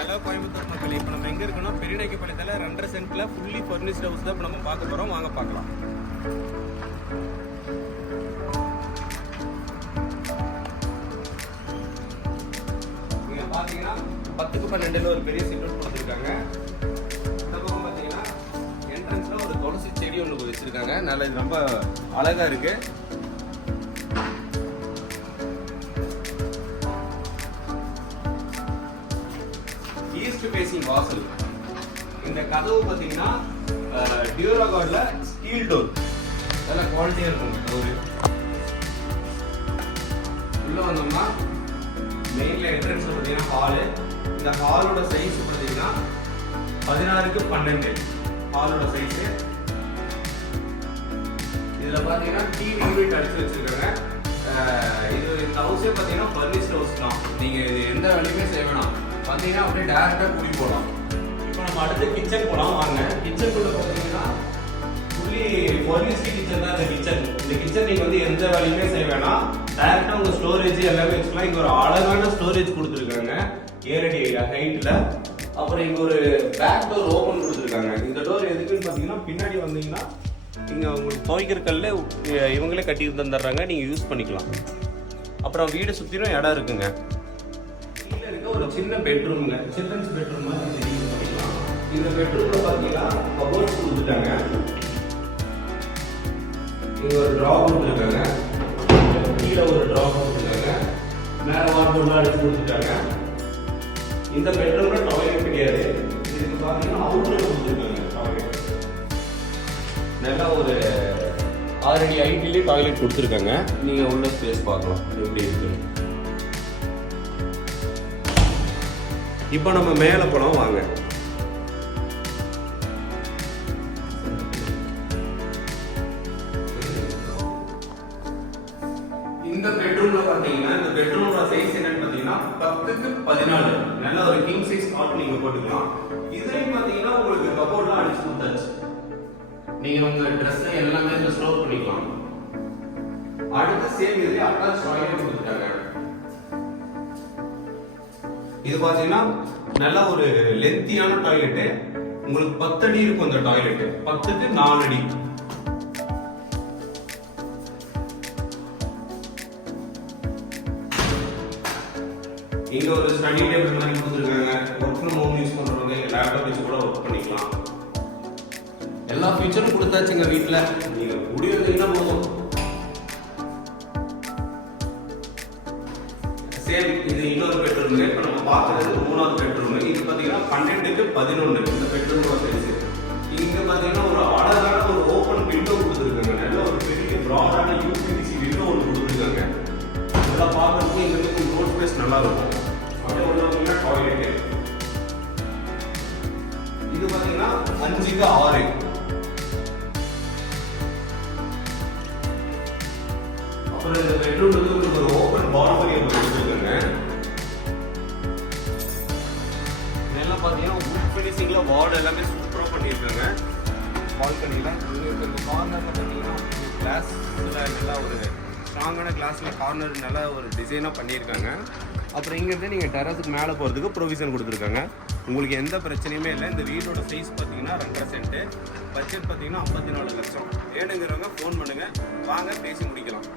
Hello Coimbatore மக்கள், இப்போ நம்ம எங்கே இருக்கோம்னா பெரியநாயக்கப்பாளையத்தில் 2.5 சென்ட்டில் ஃபுல்லி ஃபர்னிஷ்ட் ஹவுஸ் தான் இப்போ நம்ம பார்க்க போகிறோம். வாங்க பார்க்கலாம். இங்கே பார்த்தீங்கன்னா 10x12 ஒரு பெரிய சிட் அவுட் கொடுத்துருக்காங்க. இந்த பக்கம் பார்த்தீங்கன்னா என்ட்ரன்ஸில் ஒரு துளசி செடி ஒன்று வச்சுருக்காங்க. நல்ல இது ரொம்ப அழகாக இருக்குது. ஈஸ்ட் ஃபேசிங் வாசல். இந்த கதவு பார்த்தீங்கன்னா டியூராகார்ட்ல ஸ்டீல் டோர், நல்ல குவாலிட்டியா இருக்கும். டோர் உள்ள வந்தோம்னா மெயின்ல என்ட்ரன்ஸ் பார்த்தீங்கன்னா ஹாலு. இந்த ஹாலோட சைஸ் பார்த்தீங்கன்னா 16x12 ஹாலோட சைஸ். இதுல பார்த்தீங்கன்னா டிவி யூனிட் அடிச்சு வச்சிருக்காங்க. இது இந்த ஹவுஸே பார்த்தீங்கன்னா ஃபர்னிஷ்ட் ஹவுஸ் தான். நீங்க இது எந்த வேலையுமே செய்ய வேணாம், பார்த்தீங்கன்னா அப்படியே டேரக்டா கூடி போகலாம். இப்போ நம்ம அடுத்து கிச்சன் போகலாம் வாங்க. கிச்சனுக்குள்ள பார்த்தீங்கன்னா ஃபுல்லி ஃபர்னிஷ்டு கிச்சன் தான் இந்த கிச்சன். இந்த கிச்சன் நீங்கள் வந்து எந்த வேலையுமே செய்ய வேணாம், டேரக்டா உங்கள் ஸ்டோரேஜ் எல்லாமே வச்சுக்கலாம். இங்கே ஒரு அழகான ஸ்டோரேஜ் கொடுத்துருக்காங்க 7 அடி ஹைட்டில். அப்புறம் இங்கே ஒரு பேக் டோர் ஓப்பன் கொடுத்துருக்காங்க. இந்த டோர் எதுக்குன்னு பார்த்தீங்கன்னா பின்னாடி வந்தீங்கன்னா இங்கே உங்களுக்கு துவைக்கிற கல்ல இவங்களே கட்டி தந்துடுறாங்க, நீங்கள் யூஸ் பண்ணிக்கலாம். அப்புறம் வீடு சுற்றிலும் இடம் இருக்குங்க. ஒரு சின்ன பெட்ரூம்ங்க, சில்ட்ரன்ஸ் பெட்ரூம் மாதிரி யூஸ் பண்ணிக்கலாம். இந்த பெட்ரூம்ல பாத்தீங்கன்னா கபோர்ட்ஸ் கொடுத்துட்டாங்க. இங்க ஒரு டிரா கொடுத்துருக்காங்க, கீழே ஒரு டிரா கொடுத்துருக்காங்க, மேல வார்ட்ரோப்லாம் அடிச்சு கொடுத்துட்டாங்க. இந்த பெட்ரூம்ல டாய்லெட் கிடையாது. இதுக்கு பாத்தீங்கன்னா அவுட்லெட் கொடுத்துருக்காங்க. டாய்லெட் நல்லா ஒரு 6 அடி ஹைட்லயே டாய்லெட் கொடுத்துருக்காங்க. நீங்க உள்ள ஸ்பேஸ் பார்க்கலாம் எப்படி இருக்கு. இப்போ நம்ம மேலே போலாம் வாங்க. இந்த பெட்ரூம்ல பாத்தீங்கன்னா இந்த பெட்ரூமோட சைஸ் என்னன்னு பாத்தீங்கன்னா 10x14. நல்ல ஒரு கிங் சைஸ் காட் நீங்க போட்டுக்கலாம். இதுலயும் பாத்தீங்கன்னா உங்களுக்கு கபோர்ட்லாம் அடிச்சு கொடுத்தாச்சு. நீங்க உங்க Dress எல்லாமே இதுல ஸ்டோர் பண்ணிக்கலாம். அடுத்து சேம் இதுல அட்டாச் டாய்லெட் கொடுத்துட்டாங்க. இது பாத்தீங்கன்னா நல்ல ஒரு லென்த்தியான டாய்லெட். உங்களுக்கு 10 அடி இருக்கும் இந்த டாய்லெட், 10x4 அடி. இங்க ஒரு ஸ்டடி டேபிள் மாதிரி கொடுத்துருக்காங்க. ஒர்க் ஃப்ரம் ஹோம் யூஸ் பண்றவங்க லேப்டாப் வச்சு கூட ஒர்க் பண்ணிக்கலாம். எல்லா ஃபீச்சரும் கொடுத்தாச்சுங்க வீட்ல. நீங்க குடியிருந்தீங்கன்னா போதும். சேம் இது இன்னொரு பெட்ரூம். இப்போ நம்ம பார்க்கறது 3வது பெட்ரூம். இது பார்த்தீங்கன்னா 12x11 இந்த பெட்ரூமோட சைஸ். இங்க பார்த்தீங்கன்னா ஒரு அழகான ஒரு ஓப்பன் விண்டோ கொடுத்துருக்காங்க. நல்ல ஒரு பெரிய ப்ராடான யூபிவிசி விண்டோ ஒன்று கொடுத்துருக்காங்க. இதெல்லாம் பார்க்கறதுக்கு இங்க இருந்து ரோட் ஸ்பேஸ் நல்லா இருக்கும். அப்படியே உள்ள டாய்லெட். இது பார்த்தீங்கன்னா 5x6. அப்புறம் இந்த பெட்ரூம் வந்து ஒரு ஓப்பன் பால்கனி கொடுத்துருக்காங்க. இதெல்லாம் பார்த்தீங்கன்னா வுட் ஃபினிஷிங்ல வால் எல்லாமே சூப்பரா பண்ணியிருக்காங்க. பால்கனில இந்த கார்னர்ல பார்த்தீங்கன்னா கிளாஸ்ல நல்லா ஒரு ஸ்ட்ராங்கான கிளாஸ்ல கார்னர் நல்லா ஒரு டிசைனா பண்ணியிருக்காங்க. அப்புறம் இங்கிருந்து நீங்கள் டெரஸுக்கு மேலே போகிறதுக்கு ப்ரொவிஷன் கொடுத்துருக்காங்க. உங்களுக்கு எந்த பிரச்சனையுமே இல்லை. இந்த வீடோட சைஸ் பார்த்தீங்கன்னா 2.5 சென்ட். பட்ஜெட் பார்த்தீங்கன்னா 54 லட்சம். வேணுங்கிறவங்க ஃபோன் பண்ணுங்க, வாங்க பேசி முடிக்கலாம்.